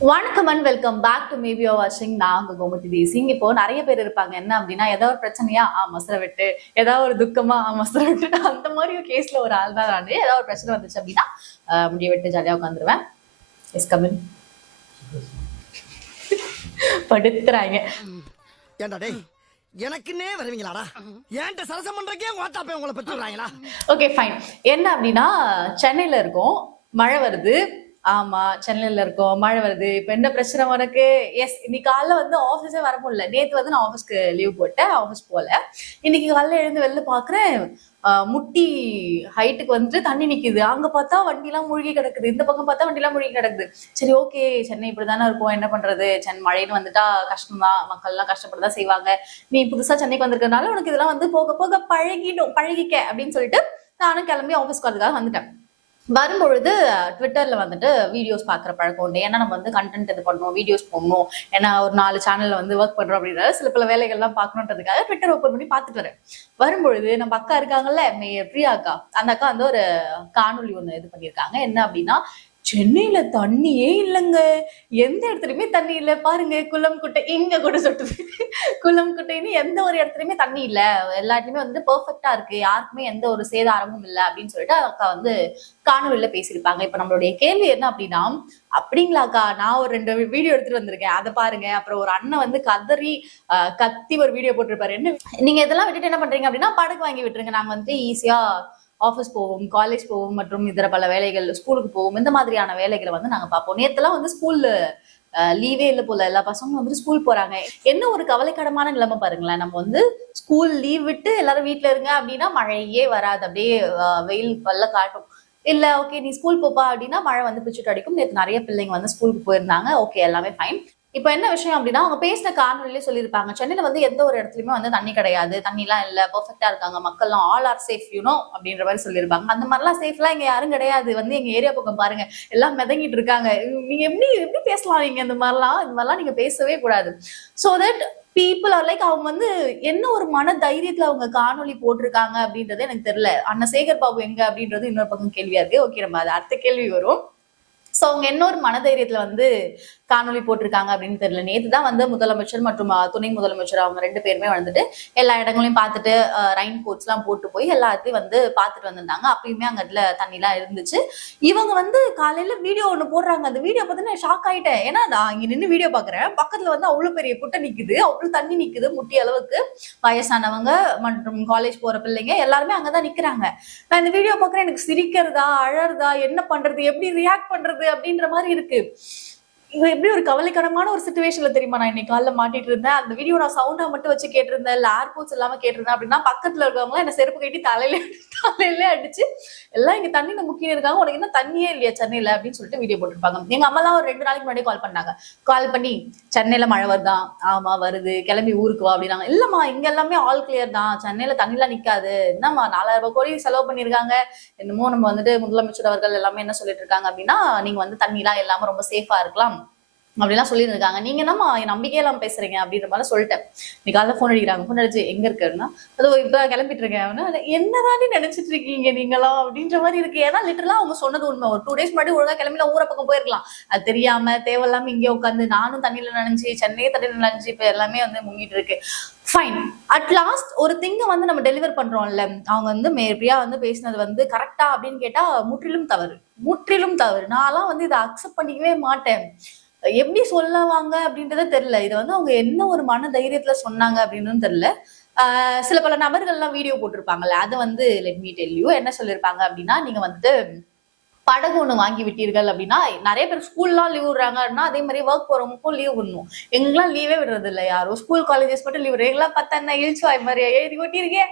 வணக்கம் and welcome back to maybe you வாட்சிங். நான் உங்க கோமதி தேசிங். இப்போ நிறைய பேர் இருப்பாங்க, என்ன அப்படின்னா ஏதாவது ஒரு பிரச்சனையா மசர விட்டு, ஏதாவது ஒரு துக்கமா மசர விட்டு, அந்த மாதிரி ஒரு கேஸ்ல ஒரு ஆள் தான் நான். ஏதாவது ஒரு பிரச்சனை வந்துச்சு அப்படின்னா முடிய விட்டு ஜாலியா உட்காந்துருவேன். Yes come in படுத்துறாங்க. ஏண்டா டேய், எனக்குன்னே வருவீங்களாடா? ஏன்ட்ட சரசம் பண்றக்கே வாட்டாப்பே உங்களை பத்தி விடுறாங்களா? Okay fine. என்ன அப்படின்னா சென்னையில இருக்கோம், மழை வருது. ஆமா, சென்னையில இருக்கோம், மழை வருது. இப்ப என்ன பிரச்சனை உனக்கு? எஸ், இன்னைக்கு காலைல வந்து ஆஃபீஸே வர முடியல. நேத்து வந்து நான் ஆஃபீஸ்க்கு லீவ் போட்டேன், ஆஃபீஸ் போல. இன்னைக்கு காலைல எழுந்து வெளில பாக்குறேன், முட்டி ஹைட்டுக்கு வந்துட்டு தண்ணி நிக்குது. அங்க பார்த்தா வண்டி எல்லாம் மூழ்கி கிடக்குது, இந்த பக்கம் பார்த்தா வண்டி எல்லாம் மூழ்கி கிடக்குது. சரி ஓகே, சென்னை இப்படிதானே இருக்கும், என்ன பண்றது, மழைன்னு வந்துட்டா கஷ்டம்தான், மக்கள் எல்லாம் கஷ்டப்பட்டுதான் செய்வாங்க. நீ புதுசா சென்னைக்கு வந்திருக்கனால உனக்கு இதெல்லாம் வந்து போக போக பழகிடும், பழகிக்க அப்படின்னு சொல்லிட்டு நானும் கிளம்பி ஆஃபீஸ்க்கு வரதுக்காக வந்துட்டேன். வரும்பொழுது ட்விட்டர்ல வந்துட்டு வீடியோஸ் பாக்குற பழக்கம் உண்டு. ஏன்னா நம்ம வந்து கண்டென்ட் இது பண்ணணும், வீடியோஸ் போடணும், ஏன்னா ஒரு 4 சேனல்ல வந்து ஒர்க் பண்றோம் அப்படின்னா சில பல வேலைகள்லாம் பார்க்கணுன்றதுக்காக ட்விட்டர் ஓப்பன் பண்ணி பார்த்துட்டு வரேன். வரும்பொழுது நம்ம அக்கா இருக்காங்கல்ல, பிரியா அக்கா, அந்த அக்கா வந்து ஒரு காணொலி ஒண்ணு இது பண்ணியிருக்காங்க. என்ன அப்படின்னா, சென்னையில தண்ணியே இல்லைங்க, எந்த இடத்துலயுமே தண்ணி இல்லை பாருங்க, குளம் குட்டை இங்க கூட சொட்டுது, குளம் குட்டைன்னு எந்த ஒரு இடத்துலயுமே தண்ணி இல்ல, எல்லா இடத்துலயுமே வந்து பெர்ஃபெக்டா இருக்கு, யாருக்குமே எந்த ஒரு சேதாரமும் இல்லை அப்படின்னு சொல்லிட்டு அக்கா வந்து காணொலியில பேசியிருப்பாங்க. இப்ப நம்மளுடைய கேள்வி என்ன அப்படின்னா, அப்படிங்களாக்கா, நான் ஒரு 2 வீடியோ எடுத்துட்டு வந்திருக்கேன், அதை பாருங்க. அப்புறம் ஒரு அண்ணன் வந்து கத்தி ஒரு வீடியோ போட்டிருப்பாரு. என்ன நீங்க இதெல்லாம் விட்டுட்டு என்ன பண்றீங்க அப்படின்னா, படகு வாங்கி விட்டுருங்க, நாங்க வந்து ஈஸியா ஆஃபீஸ் போவோம், காலேஜ் போவோம், மற்றும் இதர பல வேலைகள், ஸ்கூலுக்கு போவோம், இந்த மாதிரியான வேலைகளை வந்து நாங்க பார்ப்போம். நேத்துலாம் வந்து ஸ்கூல்ல லீவே இல்லை போல, எல்லா பசங்களும் வந்து ஸ்கூல் போறாங்க. என்ன ஒரு கவலைக்கிடமான நிலைமை பாருங்களேன். நம்ம வந்து ஸ்கூல் லீவ் விட்டு எல்லாரும் வீட்டுல இருங்க அப்படின்னா மழையே வராது, அப்படியே வெயில் வல்ல காட்டும். இல்ல ஓகே நீ ஸ்கூல் போப்பா அப்படின்னா மழை வந்து பிச்சுட்டு அடிக்கும். நேற்று நிறைய பிள்ளைங்க வந்து ஸ்கூலுக்கு போயிருந்தாங்க, ஓகே எல்லாமே ஃபைன். இப்ப என்ன விஷயம் அப்படின்னா, அவங்க பேசின காணொலியிலே சொல்லியிருப்பாங்க, சென்னையில வந்து எந்த ஒரு இடத்துலயுமே வந்து தண்ணி கிடையாது, தண்ணி எல்லாம் இல்ல, பெர்ஃபெக்டா இருக்காங்க மக்கள்லாம், ஆல் ஆர் சேஃப் யூனோ அப்படின்ற மாதிரி சொல்லியிருப்பாங்க. அந்த மாதிரிலாம் சேஃப்லாம் இங்க யாரும் கிடையாது. வந்து எங்க ஏரியா பக்கம் பாருங்க, எல்லாம் மிதங்கிட்டு இருக்காங்க. நீங்க எப்படி எப்படி பேசலாம்? நீங்க இந்த மாதிரிலாம் நீங்க பேசவே கூடாது. So that people are like, அவங்க வந்து என்ன ஒரு மன தைரியத்துல அவங்க காணொலி போட்டிருக்காங்க அப்படின்றது எனக்கு தெரியல. அண்ணன் சேகர் பாபு எங்க அப்படின்றது இன்னொரு பக்கம் கேள்வியா இருக்கு. ஓகே, நம்ம அது அடுத்த கேள்வி வரும். சோ அவங்க என்ன ஒரு மனதைரியத்துல வந்து காணொலி போட்டிருக்காங்க அப்படின்னு தெரியல. நேத்துதான் வந்து முதலமைச்சர் மற்றும் துணை முதலமைச்சர் அவங்க 2 பேருமே வந்துட்டு எல்லா இடங்களையும் பார்த்துட்டு ரெயின் கோட்ஸ் எல்லாம் போட்டு போய் எல்லாத்தையும் வந்து பார்த்துட்டு வந்திருந்தாங்க. அப்பயுமே அங்க இடத்துல தண்ணி எல்லாம் இருந்துச்சு. இவங்க வந்து காலையில வீடியோ ஒண்ணு போடுறாங்க. அந்த வீடியோ பார்த்து ஷாக் ஆயிட்டேன். ஏன்னா நான் இங்க நின்று வீடியோ பாக்குறேன், பக்கத்துல வந்து அவ்வளவு பெரிய குட்டை நிக்குது, அவ்வளவு தண்ணி நிக்குது, முட்டி அளவுக்கு. வயசானவங்க மற்றும் காலேஜ் போற பிள்ளைங்க எல்லாருமே அங்கதான் நிக்கிறாங்க. நான் இந்த வீடியோ பாக்குறேன், எனக்கு சிரிக்கிறதா அழறதா என்ன பண்றது, எப்படி ரியாக்ட் பண்றது அப்படின்ற மாதிரி இருக்கு. இது எப்படி ஒரு கவலைக்கிடமான ஒரு சிச்சுவேஷன்ல தெரியுமா நான் இன்னைக்கு காலைல மாட்டிட்டு இருந்தேன். அந்த வீடியோ நான் சவுண்டா மட்டும் வச்சு கேட்டிருந்தேன், இல்ல ஏர்போர்ட்ஸ் இல்லாம கேட்டிருந்தேன் அப்படின்னா பக்கத்துல இருக்கவங்க என்ன செருப்பு கட்டி தலையில அடிச்சு எல்லாம் இங்க தண்ணியில முக்கின்னு இருக்காங்க, உனக்கு என்ன தண்ணியே இல்லையா சென்னையில அப்படின்னு சொல்லிட்டு வீடியோ போட்டுருப்பாங்க. எங்க அம்மா தான் ஒரு 2 நாளைக்கு முன்னாடி கால் பண்ணாங்க. கால் பண்ணி, சென்னையில மழை வருதான்? ஆமா வருது, கிளம்பி ஊருக்கு வா அப்படின்னாங்க. இல்லம்மா இங்க எல்லாமே ஆல் கிளியர் தான், சென்னையில தண்ணிலாம் நிக்காது. என்னம்மா 4000 கோடி செலவு பண்ணிருக்காங்க, என்னமோ நம்ம வந்துட்டு முதலமைச்சர் அவர்கள் எல்லாமே என்ன சொல்லிட்டு இருக்காங்க அப்படின்னா, நீங்க வந்து தண்ணி எல்லாம் இல்லாம ரொம்ப சேஃபா இருக்கலாம் அப்படிலாம் சொல்லியிருக்காங்க. நீங்க என்னமா நம்பிக்கையெல்லாம் பேசுறீங்க அப்படின்ற மாதிரி சொல்லிட்டேன். இன்னைக்கு காலைல போன் அடிக்கிறாங்க. போன் அடிச்சு எங்க இருக்குன்னா, அதோ இப்ப கிளம்பிட்டு இருக்கேன். என்னதானே நினைச்சிட்டு இருக்கீங்க நீங்களாம் அப்படின்ற மாதிரி இருக்கு. ஏன்னா லிட்டரலா அவங்க சொன்னது உண்மை. ஒரு 2 டேஸ் முன்னாடி ஒழுங்கா கிளம்பில ஊரை பக்கம் போயிருக்கலாம். அது தெரியாம தேவையில்லாம இங்கே உட்காந்து நானும் தண்ணியில நினைச்சு, சென்னையே தண்ணியில நினைச்சு இப்ப எல்லாமே வந்து முங்கிட்டு இருக்கு. ஃபைன். அட் லாஸ்ட் ஒரு திங்க வந்து நம்ம டெலிவர் பண்றோம்ல, அவங்க வந்து பிரியா வந்து பேசினது வந்து கரெக்டா அப்படின்னு கேட்டா முற்றிலும் தவறு, முற்றிலும் தவறு. நான்லாம் வந்து இதை அக்செப்ட் பண்ணிக்கவே மாட்டேன். எப்படி சொல்லுவாங்க அப்படின்றதே தெரியல. இதை வந்து அவங்க என்ன ஒரு மன தைரியத்துல சொன்னாங்க அப்படின்னு தெரியல. சில பல நபர்கள் எல்லாம் வீடியோ போட்டிருப்பாங்கல்ல, அதை வந்து லெட் மீ டெல் யூ என்ன சொல்லியிருப்பாங்க அப்படின்னா, நீங்க வந்துட்டு படகு ஒண்ணு வாங்கி விட்டீர்கள் அப்படின்னா, நிறைய பேர் ஸ்கூல்லாம் லீவ் விடுறாங்க அப்படின்னா அதே மாதிரி ஒர்க் போறவங்களுக்கும் லீவ் விடணும். எங்கெல்லாம் லீவே விடுறது இல்லை யாரும், ஸ்கூல் காலேஜஸ் மட்டும் லீவ் விடுறேன். எங்கெல்லாம் பார்த்தா என்ன இழிச்சு வாய் மாதிரி எழுதி கொட்டியிருக்கேன்.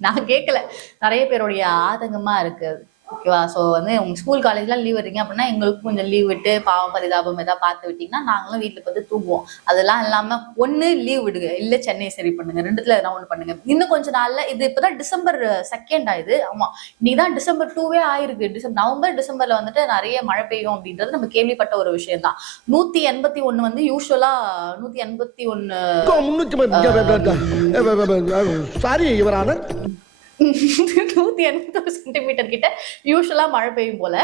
நான் கேட்கல, நிறைய பேருடைய ஆதங்கமா இருக்கு. ஓகேவா? ஸோ வந்து உங்க ஸ்கூல் காலேஜ்லாம் லீவ் விடுறீங்க அப்படின்னா எங்களுக்கும் கொஞ்சம் லீவ் விட்டு பாவம் பரிதாபம் ஏதாவது பார்த்து விட்டீங்கன்னா நாங்களும் வீட்டுல பார்த்து தூங்குவோம். அதெல்லாம் இல்லாம ஒண்ணு லீவ் விடுங்க, இல்ல சென்னை சரி பண்ணுங்க, 2த்துல எதாவது ஒண்ணு பண்ணுங்க. இன்னும் கொஞ்சம் நாள்ல, இது இப்பதான் December 2 ஆயுது. ஆமா, இன்னைக்குதான் December 2 ஆயிருக்கு. நவம்பர் டிசம்பர்ல வந்துட்டு நிறைய மழை பெய்யும் அப்படின்றது நம்ம கேள்விப்பட்ட ஒரு விஷயம் தான். 181 வந்து யூஸ்வலா 181 சாரி யுவர் ஆனர், 181 சென்டிமீட்டர் கிட்ட யூஸ்வலா மழை பெய்யும் போல.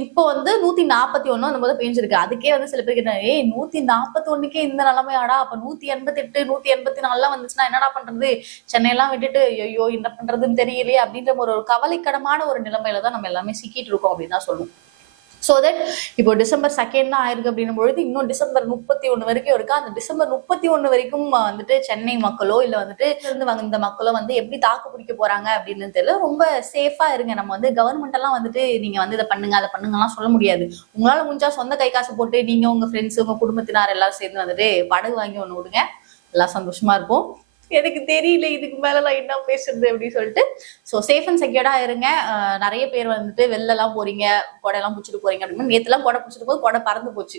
இப்போ வந்து 141 அந்த போது பெஞ்சிருக்கு. அதுக்கே வந்து சில பேர் கேட்டாங்க, ஏய் 141க்கே இந்த நிலைமையாடா, அப்ப 188 184 வந்துச்சுன்னா என்னடா பண்றது, சென்னையெல்லாம் விட்டுட்டு ஐயோ என்ன பண்றதுன்னு தெரியலையே அப்படின்ற ஒரு கவலைக்கிடமான ஒரு நிலைமையில தான் நம்ம எல்லாமே சிக்கிட்டு இருக்கோம் அப்படின்னு தான் சொல்லணும். சோ தட் இப்போ டிசம்பர் 2 தான் ஆயிருக்கு அப்படின்னும் பொழுது இன்னும் டிசம்பர் 31 வரைக்கும் இருக்கு. அந்த டிசம்பர் 31 வரைக்கும் வந்துட்டு சென்னை மக்களோ இல்ல வந்துட்டு இருந்து வந்த மக்களோ வந்து எப்படி தாக்கு பிடிக்க போறாங்க அப்படின்னு தெரியல. ரொம்ப சேஃபா இருங்க. நம்ம வந்து கவர்மெண்ட் எல்லாம் வந்துட்டு நீங்க வந்து இதை பண்ணுங்க அதை பண்ணுங்கலாம் சொல்ல முடியாது. உங்களால முடிஞ்சா சொந்த கை காசு போட்டு நீங்க உங்க ஃப்ரெண்ட்ஸ் உங்க குடும்பத்தினார் எல்லாரும் சேர்ந்து வந்துட்டு படகு வாங்கி ஒண்ணு விடுங்க, எல்லாம் சந்தோஷமா இருப்போம். எனக்கு தெரியல இதுக்கு மேல நான் என்ன பேசுறது அப்படின்னு சொல்லிட்டு. ஸோ சேஃப் அண்ட் செக்யூர்டா இருங்க. நிறைய பேர் வந்துட்டு வெளில எல்லாம் போறீங்க, கொடையெல்லாம் பிடிச்சிட்டு போறீங்க அப்படின்னு. நேற்றுலாம் கொடை பிடிச்சிட்டு போது கொடை பறந்து போச்சு.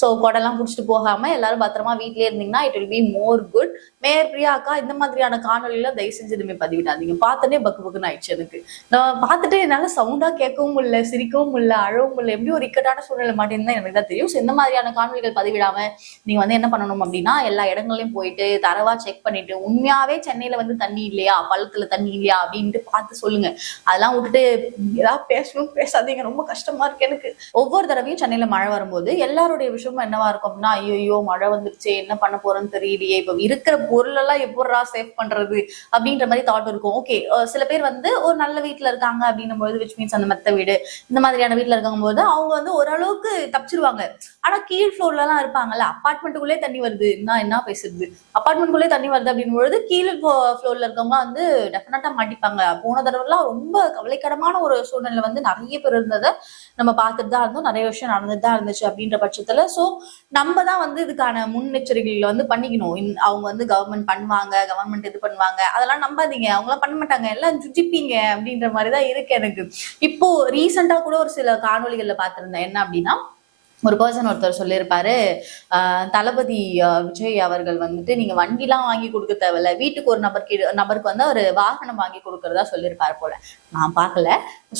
ஸோ கொடையெல்லாம் பிடிச்சிட்டு போகாம எல்லாரும் பத்திரமா வீட்லயே இருந்தீங்கன்னா it will be more good. Mayor Priya அக்கா இந்த மாதிரியான காணொலியில தயவு செஞ்சு எதுவுமே பதிவிடாதீங்க. பார்த்தனே பக்கு பக்குன்னு ஆயிடுச்சு எனக்கு. நான் பார்த்துட்டு என்னால சவுண்டா கேட்கவும் முடியல, சிரிக்கவும் முடியல, அழவும் முடியல. எப்படி ஒரு இக்கட்டான சூழ்நிலை மாட்டேன்னு எனக்கு தான் தெரியும். ஸோ இந்த மாதிரியான காணொலிகள் பதிவிடாம நீங்க வந்து என்ன பண்ணணும் அப்படின்னா எல்லா இடங்களையும் போயிட்டு தரவா செக் பண்ணிட்டு உண்மையாவே சென்னையில வந்து தண்ணி இல்லையா, பள்ளத்துல தண்ணி இல்லையா அப்படின்ட்டு பார்த்து சொல்லுங்க. அதெல்லாம் விட்டுட்டு ஏதாவது பேசணும் பேசாதீங்க. ரொம்ப கஷ்டமா இருக்கு எனக்கு. ஒவ்வொரு தடவையும் சென்னையில மழை வரும்போது எல்லாருடைய விஷயமும் என்னவா இருக்கும் அப்படின்னா, ஐயோ மழை வந்துருச்சு என்ன பண்ண போறோம்னு தெரியலையே, இப்ப இருக்கிற பொருள் எல்லாம் எப்படா சேவ் பண்றது அப்படின்ற மாதிரி தாட் இருக்கும். ஓகே, சில பேர் வந்து ஒரு நல்ல வீட்டுல இருக்காங்க அப்படின்னும் போது விச் மீன்ஸ் அந்த மெத்த வீடு இந்த மாதிரியான வீட்டுல இருக்கும் போது அவங்க வந்து ஓரளவுக்கு தப்பிச்சிருவாங்க. ஆனா கீழ் ஃப்ளோர்ல எல்லாம் இருப்பாங்கல்ல, அப்பார்ட்மெண்ட்டுக்குள்ளே தண்ணி வருது, நான் என்ன பேசுறது, அப்பார்ட்மெண்ட்குள்ளே தண்ணி வருது அப்படின் பொழுது கீழ் ஃப்ளோர்ல இருக்கவங்க வந்து டெஃபினட்டா மாட்டிப்பாங்க. போன தடவை எல்லாம் ரொம்ப கவலைக்கிடமான ஒரு சூழ்நிலை வந்து நிறைய பேர் இருந்ததை நம்ம பார்த்துட்டு தான் இருந்தோம். நிறைய விஷயம் நடந்துட்டு தான் இருந்துச்சு அப்படின்ற பட்சத்துல சோ நம்ம தான் வந்து இதுக்கான முன்னெச்சரிக்கைகளை வந்து பண்ணிக்கணும். அவங்க வந்து கவர்மெண்ட் பண்ணுவாங்க, கவர்மெண்ட் இது பண்ணுவாங்க, அதெல்லாம் நம்பாதீங்க. அவங்களாம் பண்ண மாட்டாங்க, எல்லாம் சுஜிப்பீங்க அப்படின்ற மாதிரிதான் இருக்கு எனக்கு. இப்போ ரீசெண்டா கூட ஒரு சில காணொலிகள்ல பார்த்திருந்தேன். என்ன அப்படின்னா, ஒரு பர்சன் ஒருத்தர் சொல்லியிருப்பாரு, தளபதி விஜய் அவர்கள் வந்துட்டு நீங்க வண்டிலாம் வாங்கி கொடுக்க தேவையில்ல, வீட்டுக்கு ஒரு நபருக்கு வந்து ஒரு வாகனம் வாங்கி கொடுக்கறதா சொல்லியிருப்பாரு போல. நான் பார்க்கல,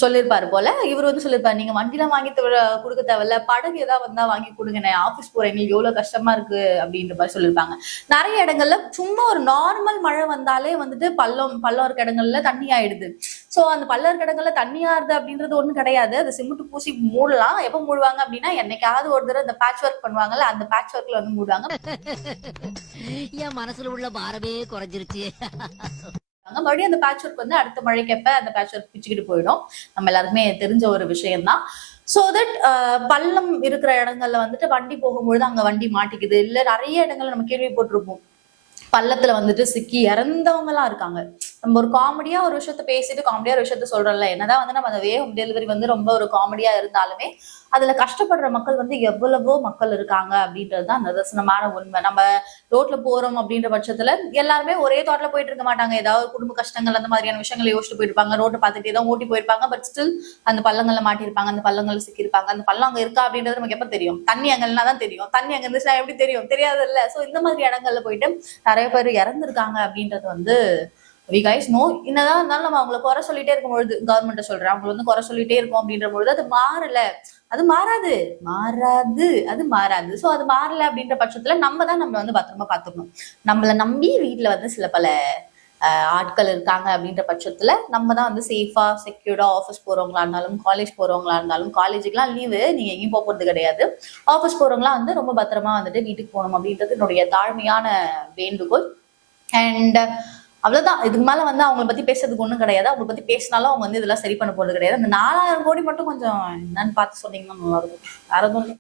சொல்லியிருப்பாரு போல. இவர் வந்து சொல்லியிருப்பாரு, நீங்க வண்டிலாம் வாங்கி கொடுக்க தேவையில்ல, படகு ஏதாவது வந்தா வாங்கி கொடுங்க, நான் ஆபீஸ் போறேன், எங்களுக்கு எவ்வளவு கஷ்டமா இருக்கு அப்படின்ற மாதிரி சொல்லியிருப்பாங்க. நிறைய இடங்கள்ல சும்மா ஒரு நார்மல் மழை வந்தாலே வந்துட்டு பள்ளம் இருக்க இடங்கள்ல தண்ணி ஆயிடுது. சோ அந்த பள்ளம் இருக்க இடங்கள்ல தண்ணி ஆறுது அப்படின்றது ஒண்ணும் கிடையாது. அது சிமெண்ட் பூசி மூடலாம். எப்ப மூடுவாங்க அப்படின்னா என்னைக்காவது ஒரு தடவை இந்த பேட்ச் ஒர்க் பண்ணுவாங்கல்ல, அந்த பேட்ச் ஒர்க்ல வந்து மூடுவாங்க. என் மனசுல உள்ள பாரமே குறைஞ்சிருச்சு. மறுபடியும் அந்த பேட்ச் ஒர்க் வந்து அடுத்த மழைக்கப்ப அந்த பேட்ச் ஒர்க் பிச்சுக்கிட்டு போயிடும். நம்ம எல்லாருக்குமே தெரிஞ்ச ஒரு விஷயம் தான். சோ தட் பள்ளம் இருக்கிற இடங்கள்ல வந்துட்டு வண்டி போகும்பொழுது அங்க வண்டி மாட்டிக்குது. இல்ல நிறைய இடங்கள்ல நம்ம கேள்விப்பட்டிருப்போம், பள்ளத்துல வந்துட்டு சிக்கி இறந்தவங்க எல்லாம் இருக்காங்க. நம்ம ஒரு காமெடியா ஒரு விஷயத்த பேசிட்டு காமெடியா ஒரு விஷயத்த சொல்றோம்ல, என்னதான் வந்து நம்ம அந்த வே ஹோம் டெலிவரி வந்து ரொம்ப ஒரு காமெடியா இருந்தாலுமே அதுல கஷ்டப்படுற மக்கள் வந்து எவ்வளவோ மக்கள் இருக்காங்க அப்படின்றதுதான் நிதர்சனமான உண்மை. நம்ம ரோட்ல போறோம் அப்படின்ற பட்சத்துல எல்லாருமே ஒரே தோட்டல போயிட்டு இருக்க மாட்டாங்க. ஏதாவது குடும்ப கஷ்டங்கள் அந்த மாதிரியான விஷயங்களை யோசிச்சுட்டு போயிருப்பாங்க. ரோட்டை பார்த்துட்டே தான் ஓட்டி போயிருப்பாங்க. பட் ஸ்டில் அந்த பள்ளங்கள்ல மாட்டிருப்பாங்க, அந்த பள்ளங்கள்ல சிக்கியிருப்பாங்க. அந்த பள்ளம் அங்க இருக்கா அப்படின்றது நமக்கு எப்ப தெரியும்? தண்ணி அங்கன்னா தான் தெரியும். தண்ணி அங்க இருந்துச்சுன்னா எப்படி தெரியும்? தெரியாது இல்ல. சோ இந்த மாதிரி இடங்கள்ல போயிட்டு நிறைய பேர் இறந்துருக்காங்க அப்படின்றது வந்து we guys know. என்னதான் இருந்தாலும் நம்ம அவங்களை குறை சொல்லிட்டே இருக்கும் பொழுது, கவர்மெண்ட்டை சொல்றேன், அவங்க வந்து குறை சொல்லிட்டே இருக்கோம் அப்படின்ற பொழுது அது மாறல, அது மாறாது. சோ அது மாறல அப்படின்ற பட்சத்துல நம்ம தான் நம்மள வந்து பத்திரமா பாத்துக்கணும். நம்மள நம்பி வீட்டுல வந்து சில பல ஆட்கள் இருக்காங்க அப்படின்ற பட்சத்துல நம்ம தான் வந்து சேஃபா செக்யூர்டா ஆஃபீஸ் போறவங்களா இருந்தாலும் காலேஜ் போறவங்களா இருந்தாலும், காலேஜுக்குலாம் லீவு நீங்க எங்கேயும் போறது கிடையாது, ஆஃபீஸ் போறவங்களாம் வந்து ரொம்ப பத்திரமா வந்துட்டு வீட்டுக்கு போகணும் அப்படின்றது என்னுடைய தாழ்மையான வேண்டுகோள். அண்ட் அவ்வளவுதான். இதுக்கு மேல வந்து அவங்களை பத்தி பேசுறதுக்கு ஒண்ணும் கிடையாது. அவங்களை பத்தி பேசினாலும் அவங்க வந்து இதெல்லாம் சரி பண்ண போறது கிடையாது. அந்த 4000 கோடி மட்டும் கொஞ்சம் என்னன்னு பார்த்து சொன்னீங்கன்னா நல்லா இருக்கும். வேற எதுவும் இல்லை.